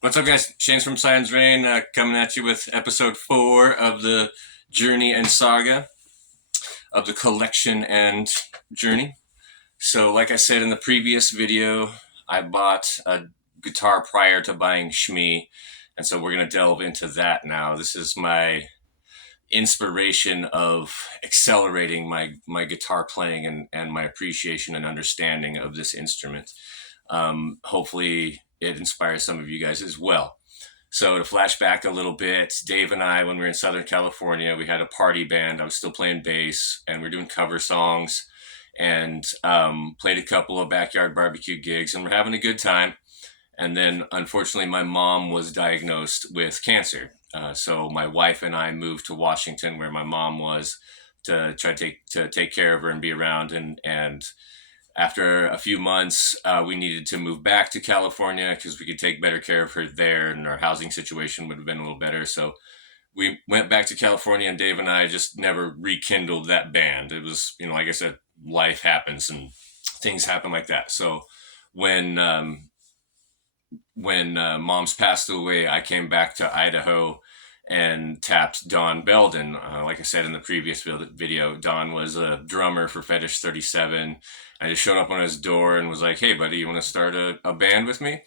What's up, guys? Shane's from Sirens Reign, coming at you with episode 4 of the journey and saga of the collection and journey. So, like I said in the previous video, I bought a guitar prior to buying Shmi, and so we're going to delve into that now. This is my inspiration of accelerating my guitar playing and my appreciation and understanding of this instrument. Hopefully it inspires some of you guys as well. So to flash back a little bit, Dave and I, when we were in Southern California, we had a party band. I was still playing bass, and we were doing cover songs, and played a couple of backyard barbecue gigs, and we're having a good time. And then, unfortunately, my mom was diagnosed with cancer. So my wife and I moved to Washington, where my mom was, to try to take care of her and be around. And after a few months, we needed to move back to California because we could take better care of her there, and our housing situation would have been a little better. So we went back to California, and Dave and I just never rekindled that band. It was, like I said, life happens and things happen like that. So when Mom's passed away, I came back to Idaho and tapped Don Belden. Like I said in the previous video, Don was a drummer for Fetish 37. I just showed up on his door and was like, "Hey, buddy, you want to start a band with me?"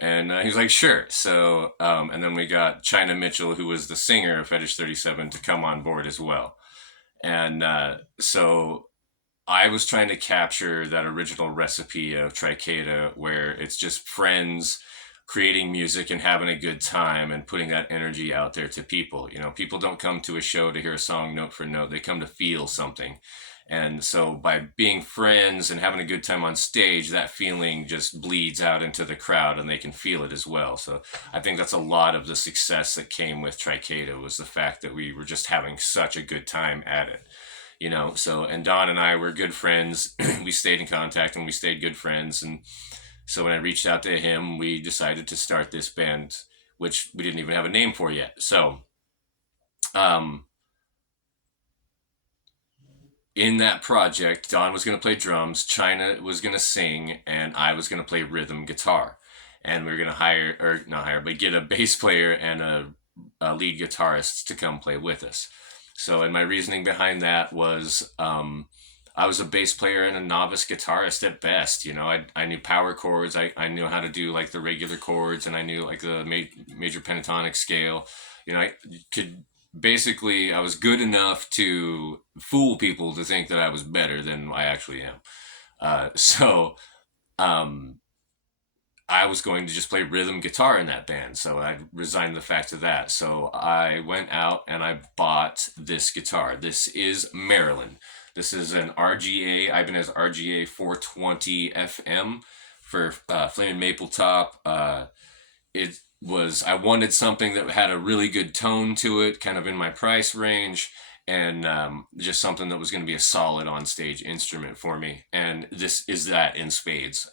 And he was like, "Sure." So, and then we got China Mitchell, who was the singer of Fetish 37, to come on board as well. And so I was trying to capture that original recipe of Tricada, where it's just friends creating music and having a good time and putting that energy out there to people. People don't come to a show to hear a song note for note. They come to feel something. And so by being friends and having a good time on stage, that feeling just bleeds out into the crowd and they can feel it as well. So I think that's a lot of the success that came with Tricada, was the fact that we were just having such a good time at it. So, and Don and I were good friends. We stayed in contact and we stayed good friends. And so when I reached out to him, we decided to start this band, which we didn't even have a name for yet. So, in that project, Don was going to play drums, China was going to sing, and I was going to play rhythm guitar. And we were going to get a bass player and a lead guitarist to come play with us. So, and my reasoning behind that was, I was a bass player and a novice guitarist at best. I knew power chords. I knew how to do like the regular chords, and I knew like the major pentatonic scale. I could basically, I was good enough to fool people to think that I was better than I actually am. So I was going to just play rhythm guitar in that band. So I resigned the fact of that. So I went out and I bought this guitar. This is Marilyn. This is an RGA, Ibanez RGA 420 FM for Flaming Maple Top. I wanted something that had a really good tone to it, kind of in my price range, and just something that was going to be a solid on-stage instrument for me. And this is that in spades.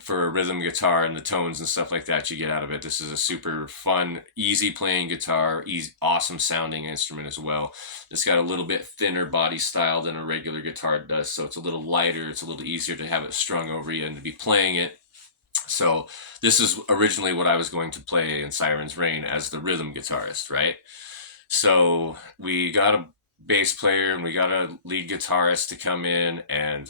For a rhythm guitar and the tones and stuff like that you get out of it, this is a super fun, easy playing guitar, awesome sounding instrument as well. It's got a little bit thinner body style than a regular guitar does, so it's a little lighter, it's a little easier to have it strung over you and to be playing it. So this is originally what I was going to play in Sirens Reign as the rhythm guitarist, right? So we got a bass player and we got a lead guitarist to come in, and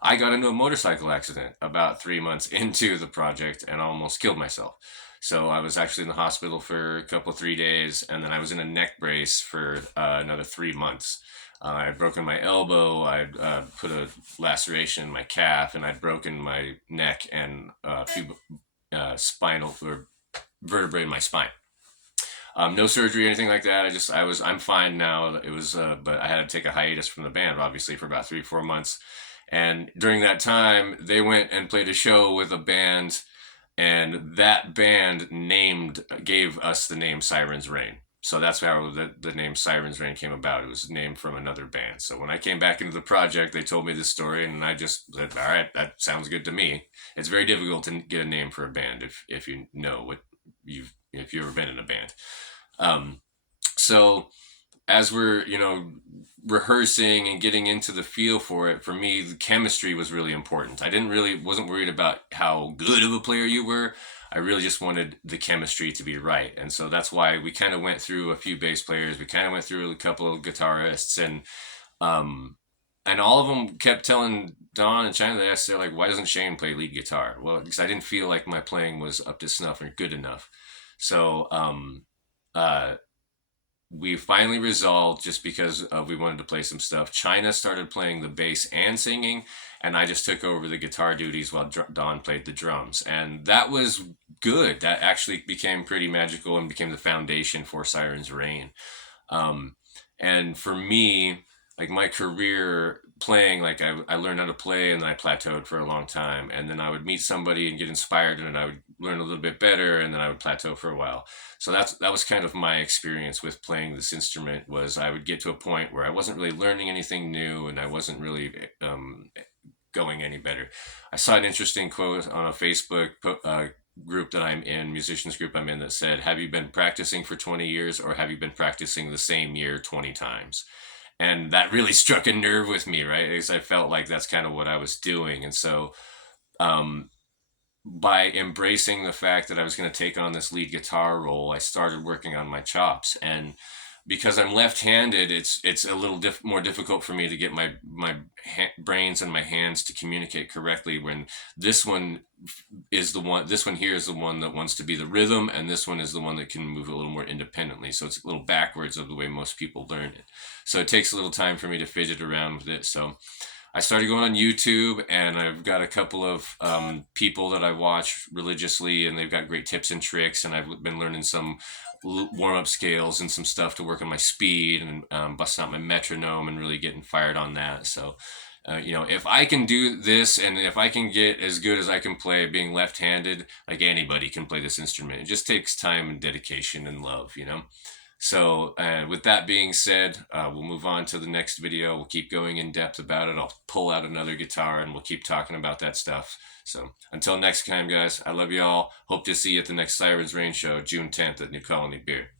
I got into a motorcycle accident about 3 months into the project and almost killed myself. So I was actually in the hospital for 3 days, and then I was in a neck brace for another 3 months. I'd broken my elbow, I'd put a laceration in my calf, and I'd broken my neck and a few spinal or vertebrae in my spine. No surgery or anything like that. I'm fine now. It was, but I had to take a hiatus from the band, obviously, for about 3-4 months. And during that time, they went and played a show with a band, and that band gave us the name Sirens Reign. So that's how the name Sirens Reign came about. It was named from another band. So when I came back into the project, they told me this story, and I just said, all right, that sounds good to me. It's very difficult to get a name for a band if you know if you've ever been in a band. Um, so as we're, rehearsing and getting into the feel for it, for me, the chemistry was really important. I didn't really wasn't worried about how good of a player you were. I really just wanted the chemistry to be right. And so that's why we kind of went through a few bass players. We kind of went through a couple of guitarists, um, and all of them kept telling Don and China, they asked, they're like, why doesn't Shane play lead guitar? Well, because I didn't feel like my playing was up to snuff or good enough. So, uh, we finally resolved, just because we wanted to play some stuff. China started playing the bass and singing, and I just took over the guitar duties while Don played the drums. And that was good. That actually became pretty magical and became the foundation for Siren's Reign. Um, and for me, like my career playing, like I learned how to play and then I plateaued for a long time. And then I would meet somebody and get inspired and I would learn a little bit better and then I would plateau for a while. So that was kind of my experience with playing this instrument. Was I would get to a point where I wasn't really learning anything new and I wasn't really going any better. I saw an interesting quote on a Facebook group that I'm in, musicians group I'm in, that said, have you been practicing for 20 years or have you been practicing the same year 20 times? And that really struck a nerve with me, right? Because I felt like that's kind of what I was doing. And so, um, by embracing the fact that I was going to take on this lead guitar role, I started working on my chops. And because I'm left-handed, it's a little more difficult for me to get my brains and my hands to communicate correctly. When this one this one here is the one that wants to be the rhythm, and this one is the one that can move a little more independently. So it's a little backwards of the way most people learn it. So it takes a little time for me to fidget around with it. So I started going on YouTube, and I've got a couple of people that I watch religiously, and they've got great tips and tricks. And I've been learning some warm up scales and some stuff to work on my speed and busting out my metronome and really getting fired on that. So, if I can do this and if I can get as good as I can play being left handed, like anybody can play this instrument. It just takes time and dedication and love. So, with that being said, we'll move on to the next video. We'll keep going in depth about it. I'll pull out another guitar and we'll keep talking about that stuff. So, until next time, guys, I love you all. Hope to see you at the next Siren's Reign show, June 10th at New Colony Beer.